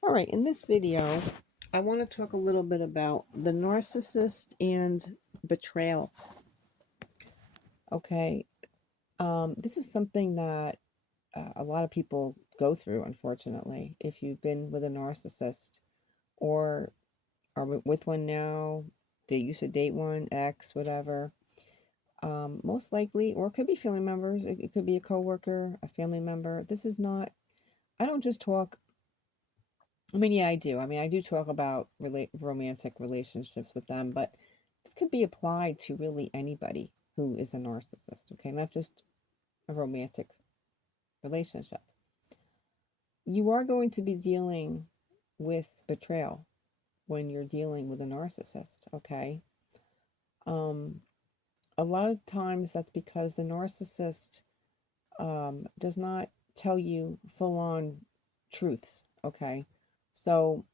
All right, in this video, I want to talk a little bit about the narcissist and betrayal. Okay, this is something that a lot of people go through, unfortunately. If you've been with a narcissist or are with one now, they used to date one, ex, whatever, most likely, or it could be family members, it could be a coworker, a family member. This is not, I don't just talk. I mean, yeah, I do. I mean, I do talk about romantic relationships with them, but this could be applied to really anybody who is a narcissist, okay? Not just a romantic relationship. You are going to be dealing with betrayal when you're dealing with a narcissist, okay? Um, a lot of times that's because the narcissist does not tell you full on truths, okay? So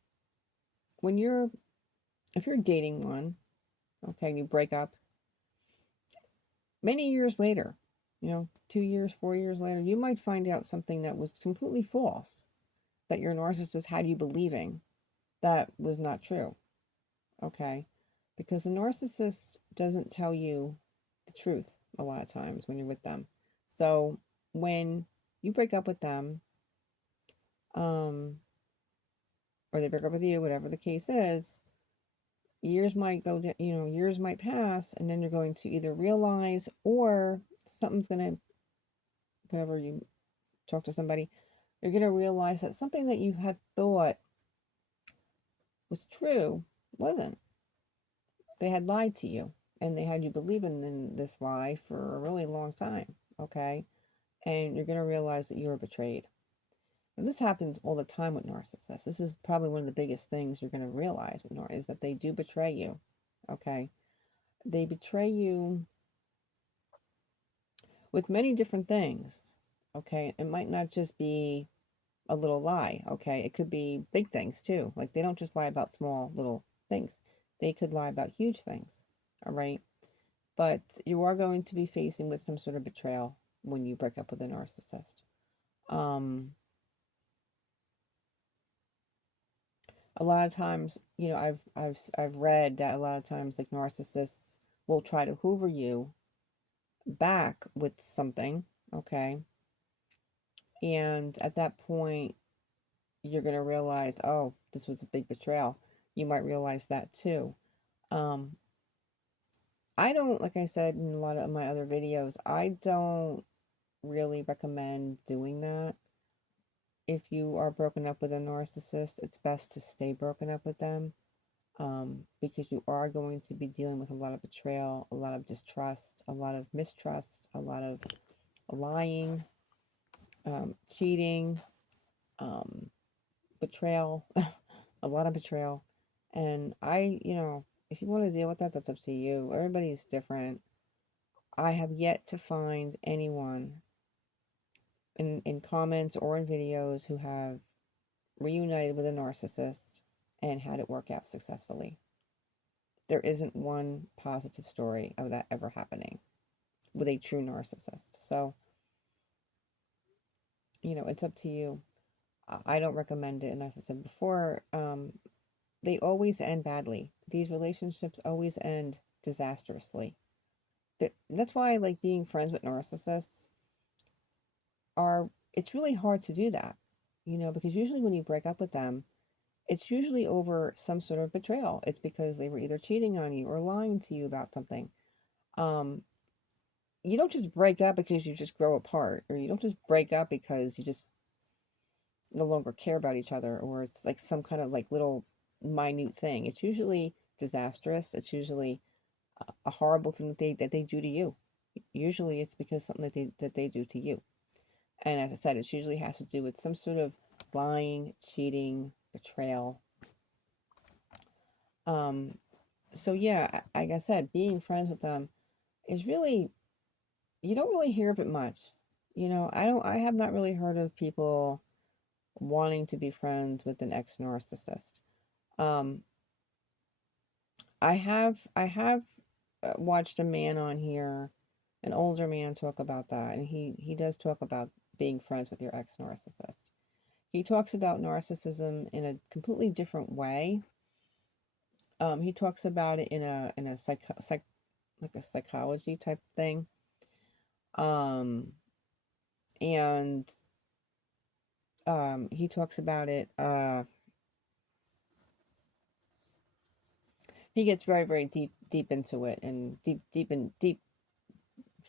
when you're, if you're dating one, okay, and you break up many years later, 2 years, 4 years later, you might find out something that was completely false, that your narcissist had you believing that was not true. Okay. Because the narcissist doesn't tell you the truth a lot of times when you're with them. So when you break up with them, um, or they break up with you, whatever the case is, years might go, years might pass, and then you're going to either realize or something's going to, whenever you talk to somebody, you're going to realize that something that you had thought was true wasn't. They had lied to you and they had you believing in this lie for a really long time. Okay. And you're going to realize that you were betrayed. And this happens all the time with narcissists. This is probably one of the biggest things you're going to realize with narcissists is that they do betray you. Okay. They betray you with many different things. Okay. It might not just be a little lie, okay? It could be big things too. Like they don't just lie about small little things. They could lie about huge things, all right? But you are going to be facing with some sort of betrayal when you break up with a narcissist. Um, a lot of times, I've read that a lot of times like narcissists will try to hoover you back with something, okay? And at that point, you're going to realize, oh, this was a big betrayal. You might realize that too. Um, I don't, like I said in a lot of my other videos, I don't really recommend doing that. If you are broken up with a narcissist, it's best to stay broken up with them, because you are going to be dealing with a lot of betrayal, a lot of distrust, a lot of mistrust, a lot of lying, cheating, um, betrayal, a lot of betrayal. And if you want to deal with that, that's up to you. Everybody's different. I have yet to find anyone in comments or in videos who have reunited with a narcissist and had it work out successfully. There isn't one positive story of that ever happening with a true narcissist. So, it's up to you. I don't recommend it. And as I said before, they always end badly. These relationships always end disastrously. That's why, like, being friends with narcissists it's really hard to do that, because usually when you break up with them, it's usually over some sort of betrayal. It's because they were either cheating on you or lying to you about something. Um, you don't just break up because you just grow apart, or you don't just break up because you just no longer care about each other, or it's like some kind of like little minute thing. It's usually disastrous. It's usually a horrible thing that they do to you. Usually it's because something that they do to you. And as I said, it usually has to do with some sort of lying, cheating, betrayal. Um, so yeah, like I said, being friends with them is really, you don't really hear of it much. I have not really heard of people wanting to be friends with an ex-narcissist. Um, I have watched a man on here, an older man, talk about that, and he does talk about being friends with your ex-narcissist. He talks about narcissism in a completely different way. He talks about it in a like a psychology type thing. Um, and he talks about it. He gets very, very deep into it, and deep.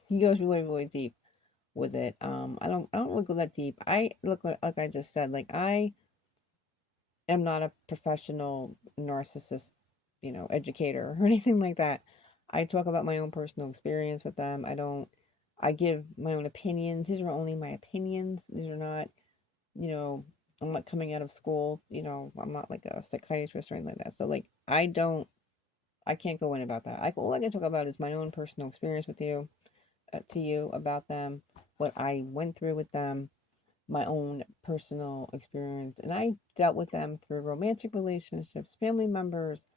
He goes really, really deep with it. I don't really go that deep. I look like I just said, like I am not a professional narcissist, educator or anything like that. I talk about my own personal experience with them. I give my own opinions. These are only my opinions. These are not, you know, I'm not coming out of school, I'm not like a psychiatrist or anything like that. So like I can't go in about that. All I can talk about is my own personal experience with you, to you about them, what I went through with them, my own personal experience. And I dealt with them through romantic relationships, family members,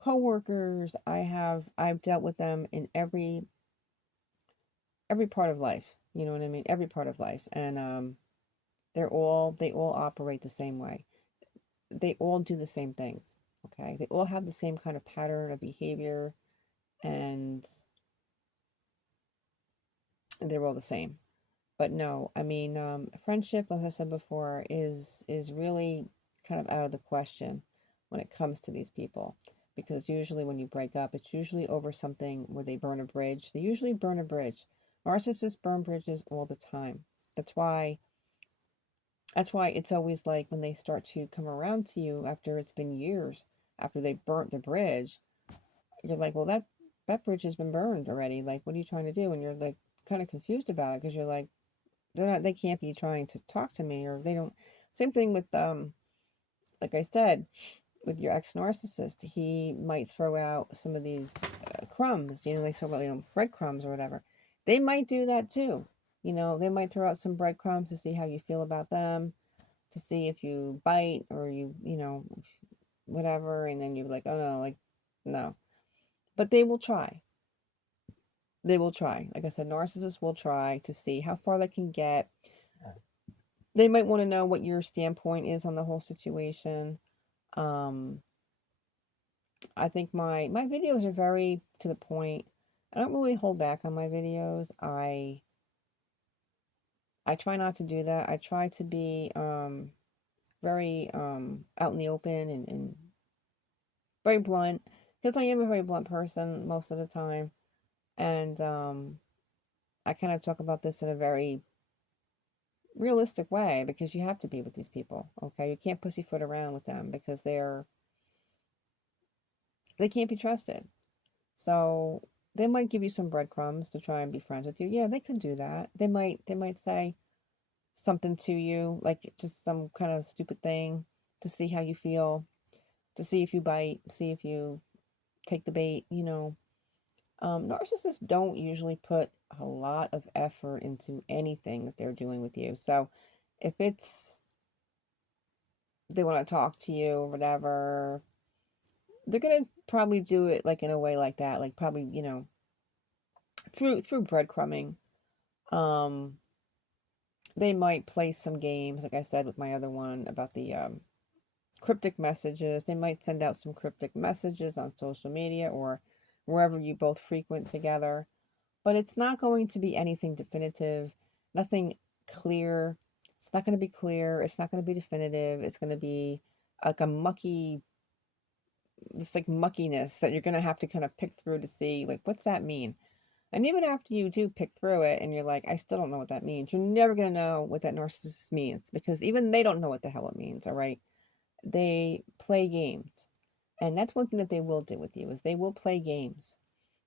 coworkers. I've dealt with them in every part of life. You know what I mean? Every part of life. And they all operate the same way. They all do the same things. Okay? They all have the same kind of pattern of behavior, and they're all the same. But no, I mean, friendship, as I said before, is really kind of out of the question when it comes to these people, because usually when you break up, it's usually over something where they burn a bridge. They usually burn a bridge. Narcissists burn bridges all the time. That's why that's why it's always like when they start to come around to you after it's been years after they burnt the bridge, you're like, well, that bridge has been burned already. Like, what are you trying to do? And you're like kind of confused about it because you're like, they can't be trying to talk to me, or they don't. Same thing with like I said, with your ex narcissist, he might throw out some of these crumbs, like so about breadcrumbs or whatever. They might do that too. They might throw out some breadcrumbs to see how you feel about them, to see if you bite or whatever, and then you're like, oh no, like no. But they will try. They will try. Like I said, narcissists will try to see how far they can get. They might want to know what your standpoint is on the whole situation. Um, I think my videos are very to the point. I don't really hold back on my videos. I try not to do that. I try to be very out in the open, and very blunt, because I am a very blunt person most of the time. And I kind of talk about this in a very realistic way, because you have to be with these people, okay? You can't pussyfoot around with them because they can't be trusted. So they might give you some breadcrumbs to try and be friends with you. Yeah, they could do that. They might say something to you, like just some kind of stupid thing, to see how you feel, to see if you bite, see if you take the bait. Narcissists don't usually put a lot of effort into anything that they're doing with you. So if they want to talk to you or whatever, they're gonna probably do it like in a way like that, like probably, through breadcrumbing. Um, they might play some games, like I said with my other one about the cryptic messages. They might send out some cryptic messages on social media or wherever you both frequent together. But it's not going to be anything definitive, nothing clear. It's not going to be clear. It's not going to be definitive. It's going to be like a this like muckiness that you're going to have to kind of pick through to see, like, what's that mean? And even after you do pick through it and you're like, I still don't know what that means, you're never going to know what that narcissist means, because even they don't know what the hell it means, all right? They play games. And that's one thing that they will do with you, is they will play games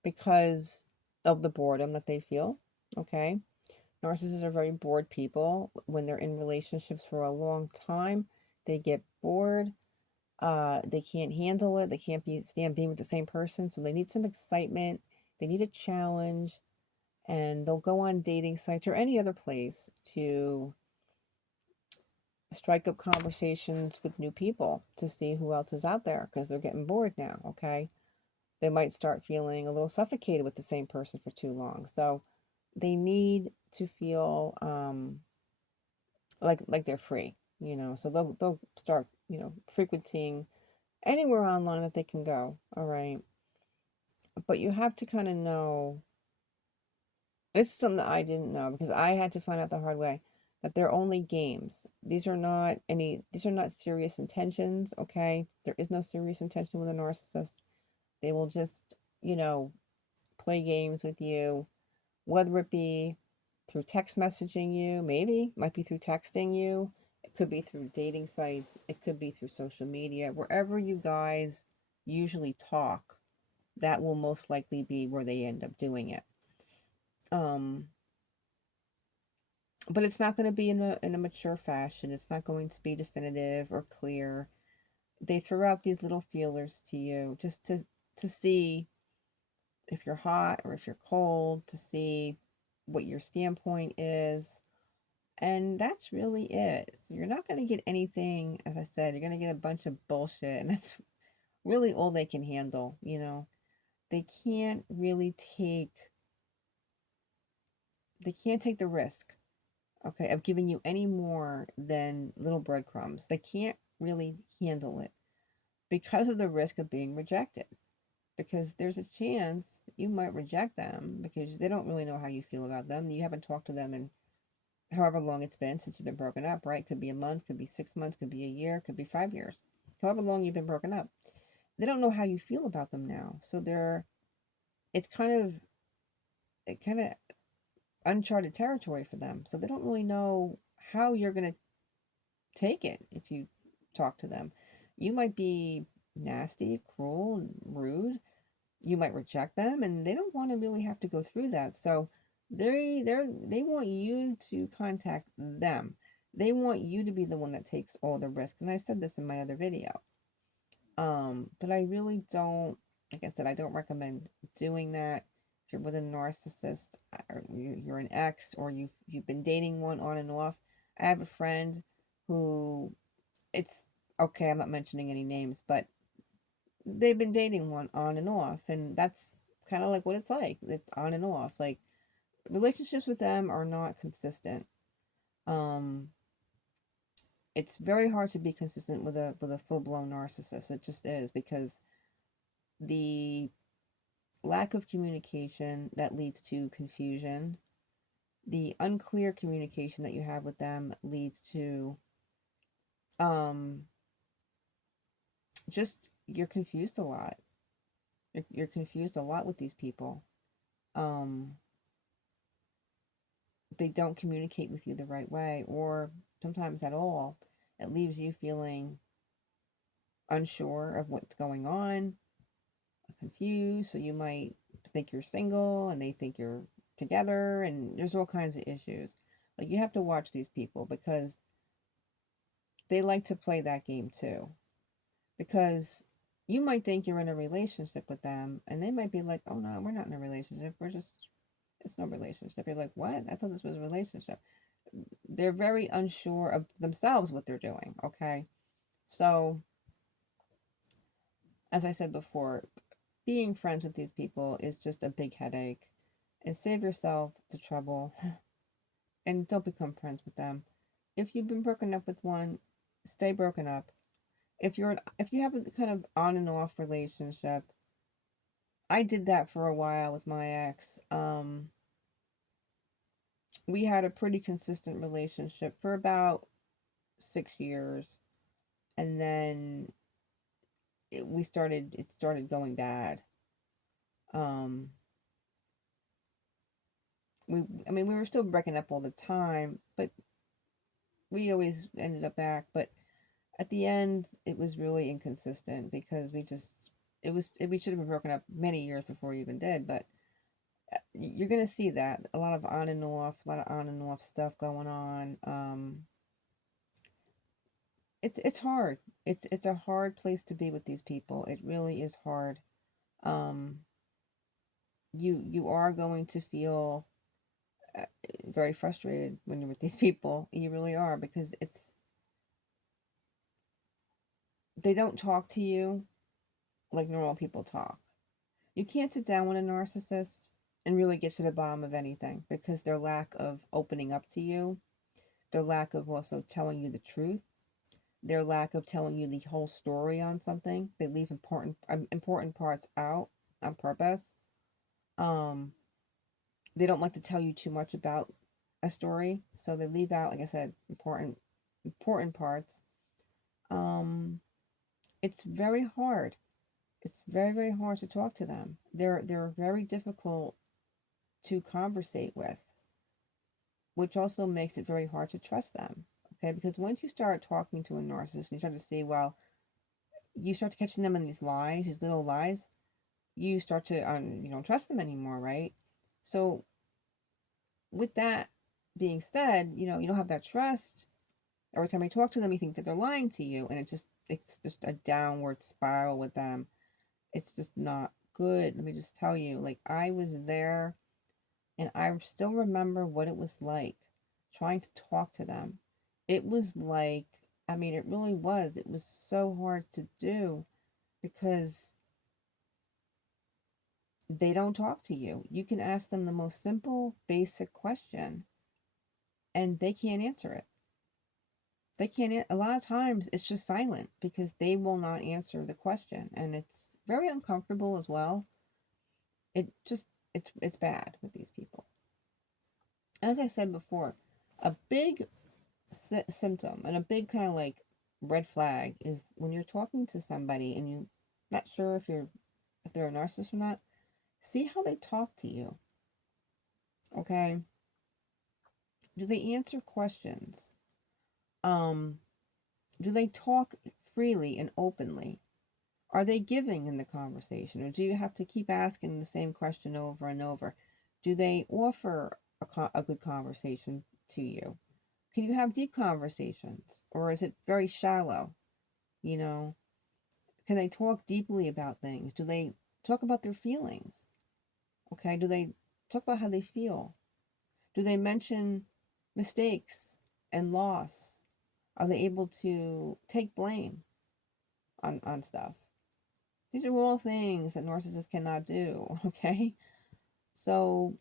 because of the boredom that they feel, okay? Narcissists are very bored people. When they're in relationships for a long time, they get bored. They can't handle it. They can't stand being with the same person, so they need some excitement. They need a challenge, and they'll go on dating sites or any other place to strike up conversations with new people to see who else is out there, because they're getting bored now, okay? They might start feeling a little suffocated with the same person for too long. So they need to feel like they're free. So they'll start, frequenting anywhere online that they can go. All right. But you have to kind of know, this is something that I didn't know because I had to find out the hard way, that they're only games. These are not serious intentions, okay? There is no serious intention with a narcissist. They will just, you know, play games with you, whether it be through text messaging you, maybe, might be through texting you. It could be through dating sites. It could be through social media. Wherever you guys usually talk, that will most likely be where they end up doing it. Um, but it's not going to be in a mature fashion. It's not going to be definitive or clear. They throw out these little feelers to you just to see if you're hot or if you're cold, to see what your standpoint is. And that's really it. So you're not going to get anything, as I said, you're going to get a bunch of bullshit. And that's really all they can handle. They can't really they can't take the risk, okay, of giving you any more than little breadcrumbs. They can't really handle it because of the risk of being rejected. Because there's a chance you might reject them because they don't really know how you feel about them. You haven't talked to them in however long it's been since you've been broken up, right? Could be a month, could be 6 months, could be a year, could be 5 years. However long you've been broken up. They don't know how you feel about them now. So it's kind of uncharted territory for them. So they don't really know how you're going to take it if you talk to them. You might be nasty, cruel, and rude. You might reject them, and they don't want to really have to go through that. So they want you to contact them. They want you to be the one that takes all the risk. And I said this in my other video. But I really don't, like I said, I don't recommend doing that. If you're with a narcissist, or you're an ex, or you've been dating one on and off. I have a friend who, it's okay, I'm not mentioning any names, but they've been dating one on and off, and that's kind of like what it's like. It's on and off. Like, relationships with them are not consistent. Um, it's very hard to be consistent with a full blown narcissist. It just is, because the lack of communication that leads to confusion, the unclear communication that you have with them leads to um just you're confused a lot. You're confused a lot with these people. Um they don't communicate with you the right way, or sometimes at all. It leaves you feeling unsure of what's going on, confused. So you might think you're single and they think you're together, and there's all kinds of issues. Like, you have to watch these people because they like to play that game too. Because you might think you're in a relationship with them, and they might be like, oh no, we're not in a relationship. It's no relationship. You're like, what? I thought this was a relationship. They're very unsure of themselves what they're doing, okay? So, as I said before, being friends with these people is just a big headache. And save yourself the trouble and don't become friends with them. If you've been broken up with one, stay broken up. If you have a kind of on and off relationship, I did that for a while with my ex. We had a pretty consistent relationship for about 6 years, and then it started going bad. Um, I mean, we were still breaking up all the time, but we always ended up back. But at the end, it was really inconsistent because we should have been broken up many years before we even did. But you're gonna see that a lot of a lot of on and off stuff going on. It's hard. It's a hard place to be with these people. It really is hard. Um, you are going to feel uh, very frustrated when you're with these people. You really are, because they don't talk to you like normal people talk. You can't sit down with a narcissist and really get to the bottom of anything, because their lack of opening up to you, their lack of also telling you the truth, their lack of telling you the whole story on something. They leave important parts out on purpose. Um, they don't like to tell you too much about a story, so they leave out, like I said, important parts. Um, it's very hard. It's very, very hard to talk to them. They're very difficult to conversate with, which also makes it very hard to trust them. Okay, because once you start talking to a narcissist and you start to see, well, you start catching them in these lies, these little lies, you start to you don't trust them anymore, right? So with that being said, you don't have that trust. Every time I talk to them, you think that they're lying to you, and it's just a downward spiral with them. It's just not good. Let me just tell you, like, I was there, and I still remember what it was like trying to talk to them. It was like, I mean, it really was. It was so hard to do because they don't talk to you. You can ask them the most simple, basic question, and they can't answer it. They can't, a lot of times it's just silent because they will not answer the question, and it's very uncomfortable as well. It just, it's bad with these people. As I said before, a big symptom and a big kind of like red flag is when you're talking to somebody and you're not sure if they're a narcissist or not. See how they talk to you. Okay, do they answer questions? um do they talk freely and openly? Are they giving in the conversation, or do you have to keep asking the same question over and over? Do they offer a good conversation to you? Can you have deep conversations, or is it very shallow? You know, can they talk deeply about things? Do they talk about their feelings? Okay, do they talk about how they feel? Do they mention mistakes and loss? Are they able to take blame on stuff? These are all things that narcissists cannot do, okay? So,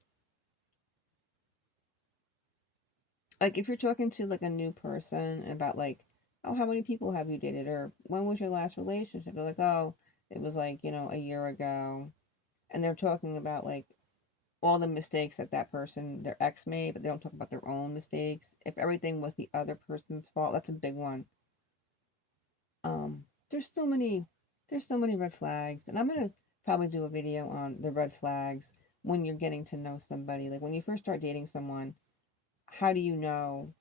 like, if you're talking to, like, a new person about, like, oh, how many people have you dated? Or when was your last relationship? They're like, oh, it was, like, a year ago. And they're talking about, like, all the mistakes that that person, their ex made, but they don't talk about their own mistakes. If everything was the other person's fault, that's a big one. Um, there's so many, there's so many red flags, and I'm gonna probably do a video on the red flags when you're getting to know somebody. Like when you first start dating someone, how do you know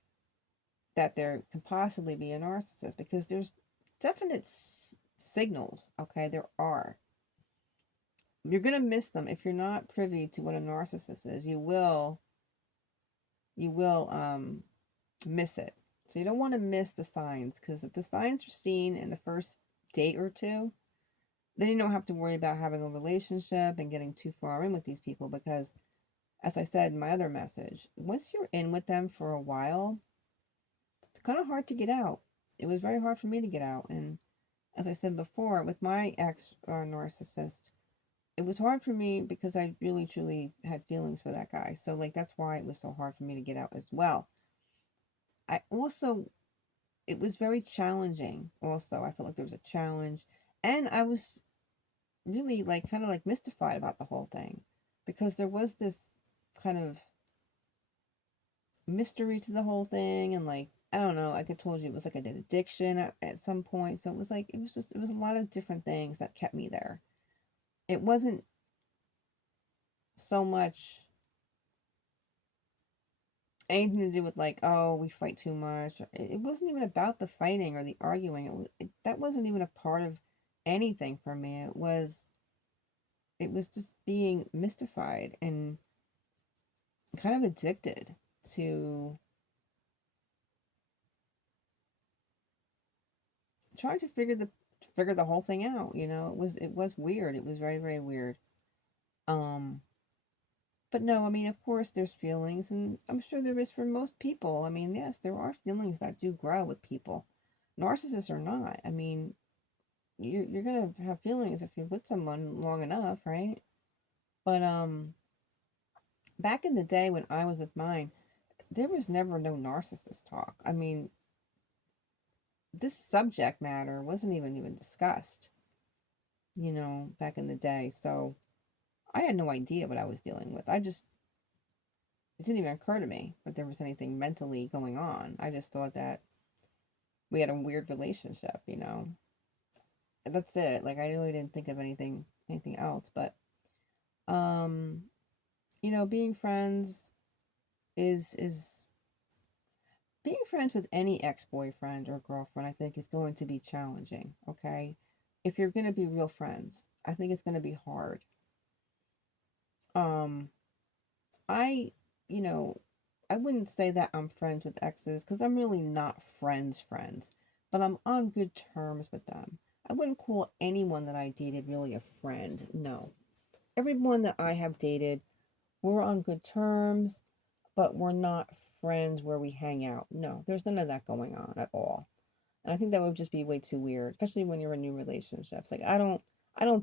that there can possibly be a narcissist? Because there's definite signals. Okay, there are. You're gonna miss them if you're not privy to what a narcissist is. You will miss it. So you don't want to miss the signs, because if the signs are seen in the first date or two, then you don't have to worry about having a relationship and getting too far in with these people, because as I said in my other message, once you're in with them for a while, it's kind of hard to get out. It was very hard for me to get out. And as I said before, with my ex narcissist, it was hard for me because I really truly had feelings for that guy. So, like, that's why it was so hard for me to get out as well. I also, it was very challenging. Also, I felt like there was a challenge. And I was really, like, kind of like mystified about the whole thing, because there was this kind of mystery to the whole thing. And, like, I don't know, like I told you, it was like an addiction at some point. So it was like, it was a lot of different things that kept me there. It wasn't so much anything to do with, like, oh, we fight too much. It wasn't even about the fighting or the arguing. That wasn't even a part of anything for me. It was just being mystified and kind of addicted to trying to figure the whole thing out. It was weird. It was very, very weird. Um, but no, I mean, of course, there's feelings, and I'm sure there is for most people. I mean, yes, there are feelings that do grow with people, narcissists or not. I mean, you're gonna have feelings if you're with someone long enough, right? But back in the day when I was with mine, there was never no narcissist talk. I mean, this subject matter wasn't even discussed, back in the day. So I had no idea what I was dealing with. It didn't even occur to me that there was anything mentally going on. I just thought that we had a weird relationship. That's it. Like, I really didn't think of anything else. But, um, being friends is being friends with any ex-boyfriend or girlfriend, I think, is going to be challenging, okay? If you're going to be real friends, I think it's going to be hard. Um, I, you know, I wouldn't say that I'm friends with exes because I'm really not friends, but I'm on good terms with them. I wouldn't call anyone that I dated really a friend. No. Everyone that I have dated, we're on good terms, but we're not friends where we hang out. No, there's none of that going on at all. And I think that would just be way too weird, especially when you're in new relationships. Like, I don't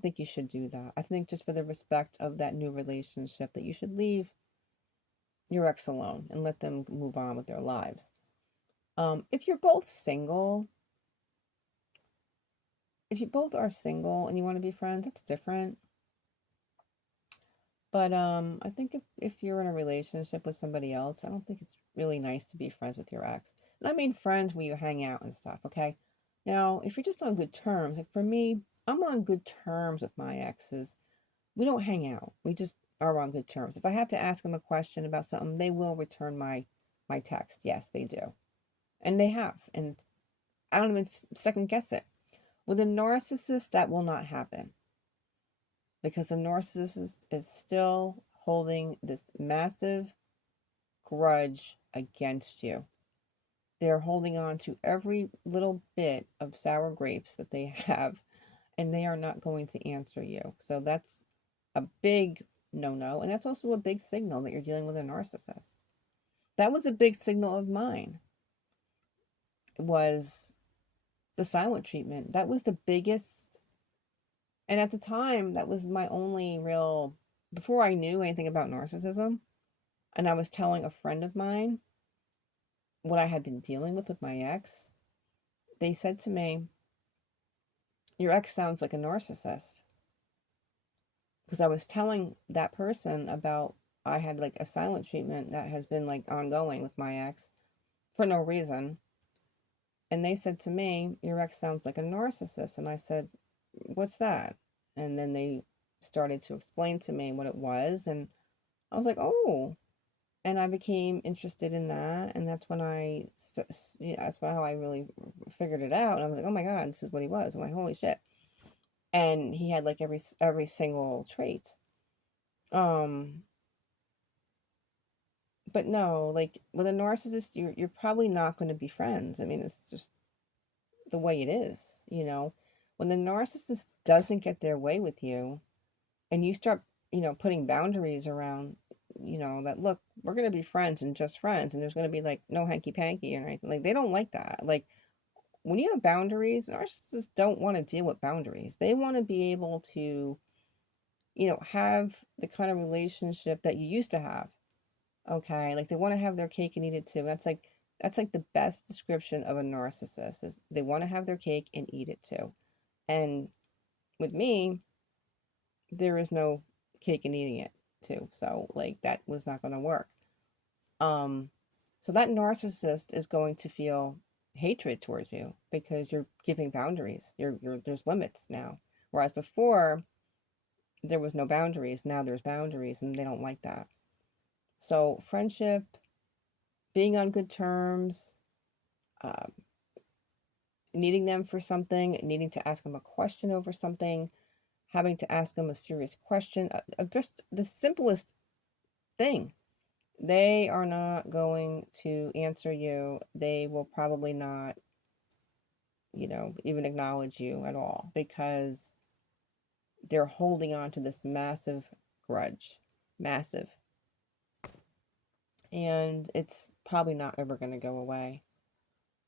think you should do that. I think just for the respect of that new relationship that you should leave your ex alone and let them move on with their lives. If you're both single, if you both are single and you want to be friends, that's different. But I think if you're in a relationship with somebody else, I don't think it's really nice to be friends with your ex. And I mean friends where you hang out and stuff, okay? Now, if you're just on good terms, like for me, I'm on good terms with my exes. We don't hang out. We just are on good terms. If I have to ask them a question about something, they will return my text. Yes, they do. And they have. And I don't even second guess it. With a narcissist, that will not happen because the narcissist is still holding this massive grudge against you. They're holding on to every little bit of sour grapes that they have, and they are not going to answer you. So that's a big no no. And that's also a big signal that you're dealing with a narcissist. That was a big signal of mine, was the silent treatment. That was the biggest. And at the time, that was my only real, before I knew anything about narcissism, and I was telling a friend of mine what I had been dealing with my ex, they said to me, "Your ex sounds like a narcissist." Because I was telling that person about, I had like a silent treatment that has been like ongoing with my ex for no reason. And they said to me, "Your ex sounds like a narcissist." And I said, "What's that?" And then they started to explain to me what it was. And I was like, "Oh." And I became interested in that. And that's when that's how I really figured it out. And I was like, "Oh my God, this is what he was." I'm like, "Holy shit." And he had like every single trait. Um, but no, like with a narcissist, you're probably not going to be friends. I mean, it's just the way it is. When the narcissist doesn't get their way with you and you start, putting boundaries around, that look, we're going to be friends and just friends, and there's going to be like no hanky panky or anything. Like, they don't like that. Like, when you have boundaries, narcissists don't want to deal with boundaries. They want to be able to, have the kind of relationship that you used to have. Okay, like they want to have their cake and eat it too. That's like the best description of a narcissist, is they want to have their cake and eat it too. And with me, there is no cake and eating it too. So like that was not going to work. Um so that narcissist is going to feel hatred towards you because you're giving boundaries. There's limits now. Whereas before there was no boundaries, now there's boundaries, and they don't like that. So friendship, being on good terms, um, needing them for something, needing to ask them a question over something, having to ask them a serious question, just the simplest thing. They are not going to answer you. They will probably not, even acknowledge you at all because they're holding on to this massive grudge. Massive. And it's probably not ever going to go away.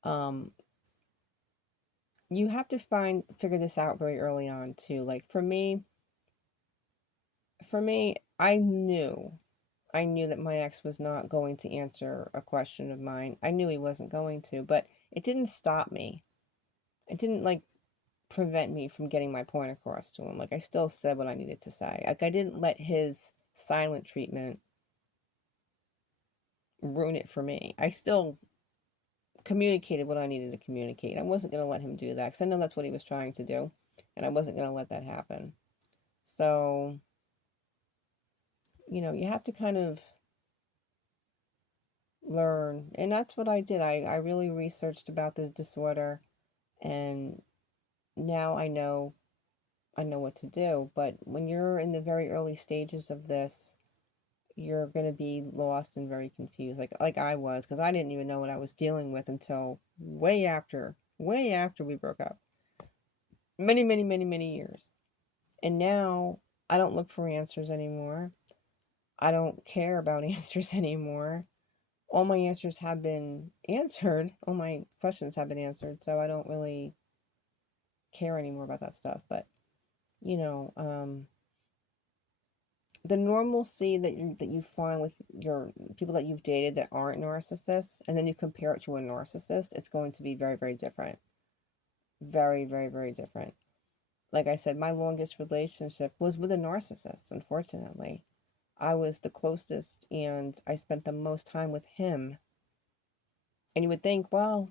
Um, you have to figure this out very early on too. Like for me, I knew that my ex was not going to answer a question of mine. I knew he wasn't going to, but it didn't stop me. it didn't like prevent me from getting my point across to him. Like I still said what I needed to say. Like I didn't let his silent treatment ruin it for me. I still communicated what I needed to communicate. I wasn't going to let him do that because I know that's what he was trying to do, and I wasn't going to let that happen. So, you have to kind of learn, and that's what I did. I really researched about this disorder, and now I know what to do. But when you're in the very early stages of this, you're going to be lost and very confused, like I was, because I didn't even know what I was dealing with until way after we broke up, many, many, many, many years. And now I don't look for answers anymore. I don't care about answers anymore. All my answers have been answered. All my questions have been answered. So I don't really care anymore about that stuff. But, you know, um, the normalcy that you find with your people that you've dated that aren't narcissists, and then you compare it to a narcissist, it's going to be very, very different. Very, very, very different. Like I said, my longest relationship was with a narcissist, unfortunately. I was the closest and I spent the most time with him. And you would think, well,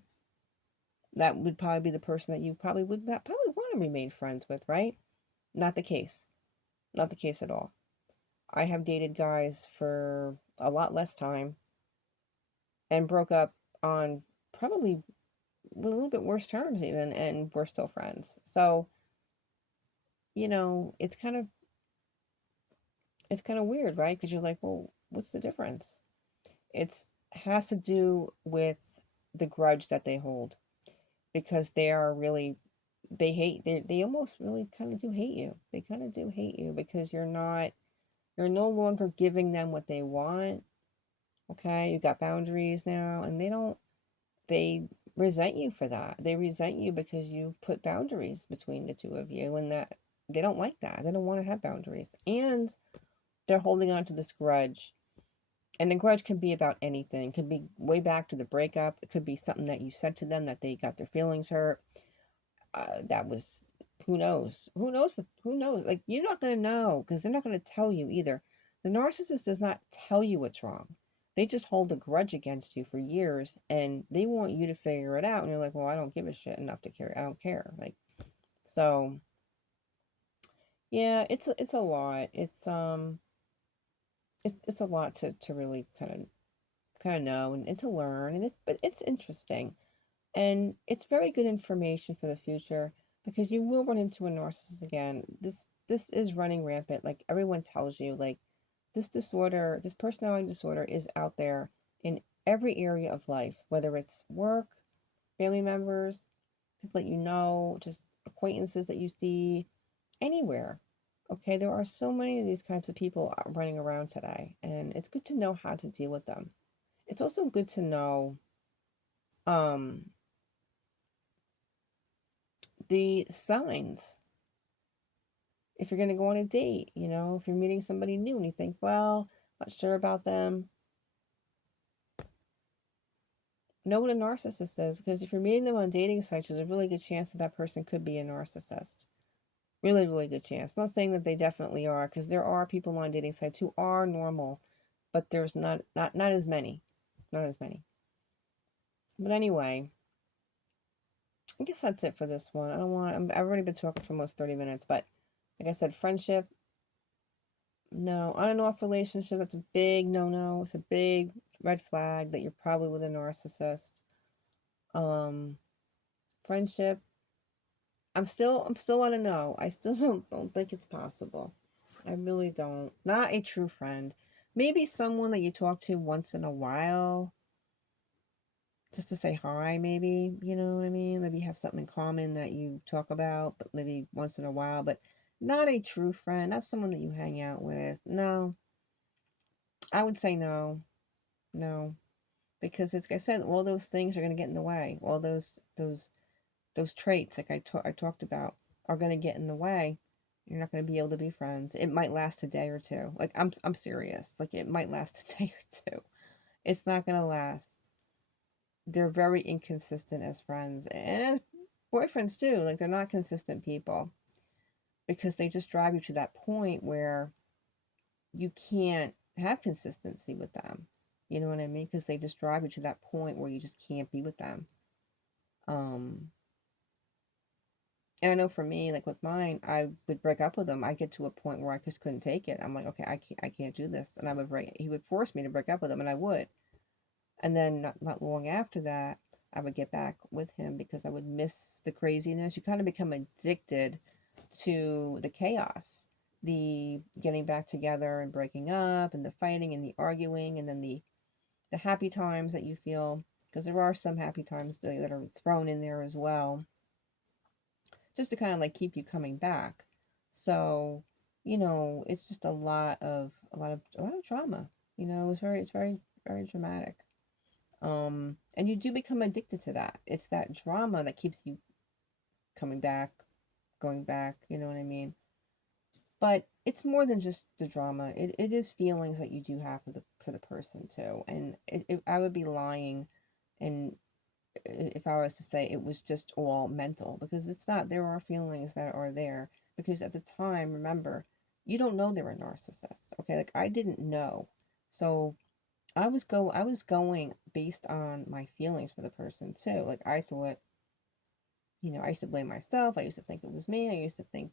that would probably be the person that you probably want to remain friends with, right? Not the case. Not the case at all. I have dated guys for a lot less time and broke up on probably a little bit worse terms even, and we're still friends. So, it's kind of weird, right? Because you're like, well, what's the difference? It's has to do with the grudge that they hold, because they almost really kind of do hate you. They kind of do hate you because you're no longer giving them what they want. Okay, you got boundaries now, and they resent you for that. They resent you because you put boundaries between the two of you, and that they don't like that. They don't want to have boundaries, and they're holding on to this grudge. And the grudge can be about anything. It could be way back to the breakup. It could be something that you said to them that they got their feelings hurt. That was, who knows? Who knows? Like, you're not going to know because they're not going to tell you either. The narcissist does not tell you what's wrong. They just hold a grudge against you for years and they want you to figure it out. And you're like, well, I don't give a shit enough to care. I don't care. Like, so yeah, it's a lot. It's a lot to really kind of know and to learn. But it's interesting. And it's very good information for the future because you will run into a narcissist again. This is running rampant. Like everyone tells you, like this personality disorder is out there in every area of life, whether it's work, family members, people that you know, just acquaintances that you see, anywhere. Okay, there are so many of these kinds of people running around today, and it's good to know how to deal with them. It's also good to know um the signs if you're going to go on a date, if you're meeting somebody new and you think, well, not sure about them, know what a narcissist is, because if you're meeting them on dating sites, there's a really good chance that that person could be a narcissist. Really, really good chance. Not saying that they definitely are, because there are people on dating sites who are normal, but there's not as many. Not as many. But anyway, I guess that's it for this one. I've already been talking for almost 30 minutes, but like I said, friendship, no. On and off relationship, that's a big no. It's a big red flag that you're probably with a narcissist. Um, Friendship, I'm still want to know. I still don't think it's possible. I really don't. Not a true friend. Maybe someone that you talk to once in a while, just to say hi, maybe, you know what I mean? Maybe you have something in common that you talk about, but maybe once in a while, but not a true friend. Not someone that you hang out with. No, I would say no. No. Because as I said, all those things are going to get in the way. All those traits, like I talked about, are going to get in the way. You're not going to be able to be friends. It might last a day or two. Like I'm serious. Like it might last a day or two. It's not going to last. They're very inconsistent as friends, and as Boyfriends too, like they're not consistent people because they just drive you to that point where you can't have consistency with them. You know what I mean? Because they just drive you to that point where you just can't be with them. Um, and I know for me, like with mine, I would break up with him. I get to a point where I just couldn't take it. I'm like, okay, I can't do this, and I would break. He would force me to break up with him, and I would. And then not long after that, I would get back with him because I would miss the craziness. You kind of become addicted to the chaos, the getting back together and breaking up, and the fighting and the arguing, and then the happy times that you feel, because there are some happy times that are thrown in there as well, just to kind of like keep you coming back. So, it's just a lot of drama. It's very dramatic. And you do become addicted to that. It's that drama that keeps you coming back, going back, you know what I mean? But it's more than just the drama. It is feelings that you do have for the person too. And I would be lying and if I was to say it was just all mental, because it's not. There are feelings that are there because at the time, remember, you don't know they're a narcissist. Okay, like I didn't know. So I was going based on my feelings for the person too. Like I thought, I used to blame myself. I used to think it was me. I used to think,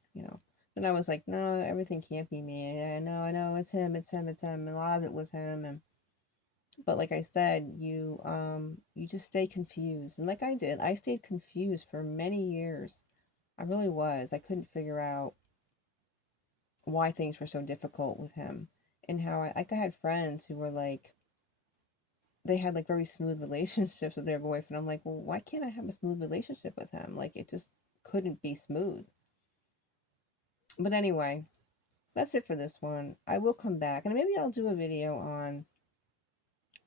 then I was like, no, everything can't be me. I know, it's him, it's him, it's him. And a lot of it was him. And but like I said, you just stay confused. And like I did, I stayed confused for many years. I really was. I couldn't figure out why things were so difficult with him and how I had friends who were like they had like very smooth relationships with their boyfriend. I'm like, well, why can't I have a smooth relationship with him? Like it just couldn't be smooth. But anyway, that's it for this one. I will come back and maybe I'll do a video on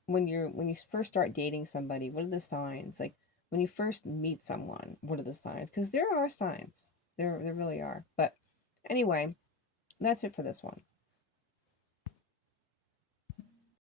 when you first start dating somebody, what are the signs? Like when you first meet someone, what are the signs? Because there are signs. There really are. But anyway, that's it for this one.